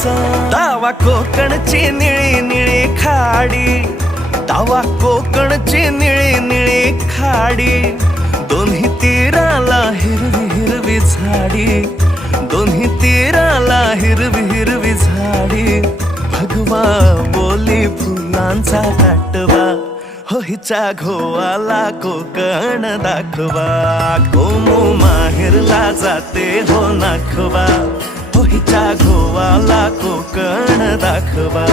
फुलांचा दावा कोकणची निळी निळी खाडी, दावा कोकणची निळी निळी खाडी, दोन्ही तीराला हिरवी हिरवी झाडी, दोन्ही तीराला हिरवी हिरवी झाडी, भगवा बोली फुलांचा काटवा, हो हिच्या घोवाला कोकण दाखवा, कोमू माहेरला जाते हो नाखवा, हो हिच्या घोवाला कोकण दाखवा.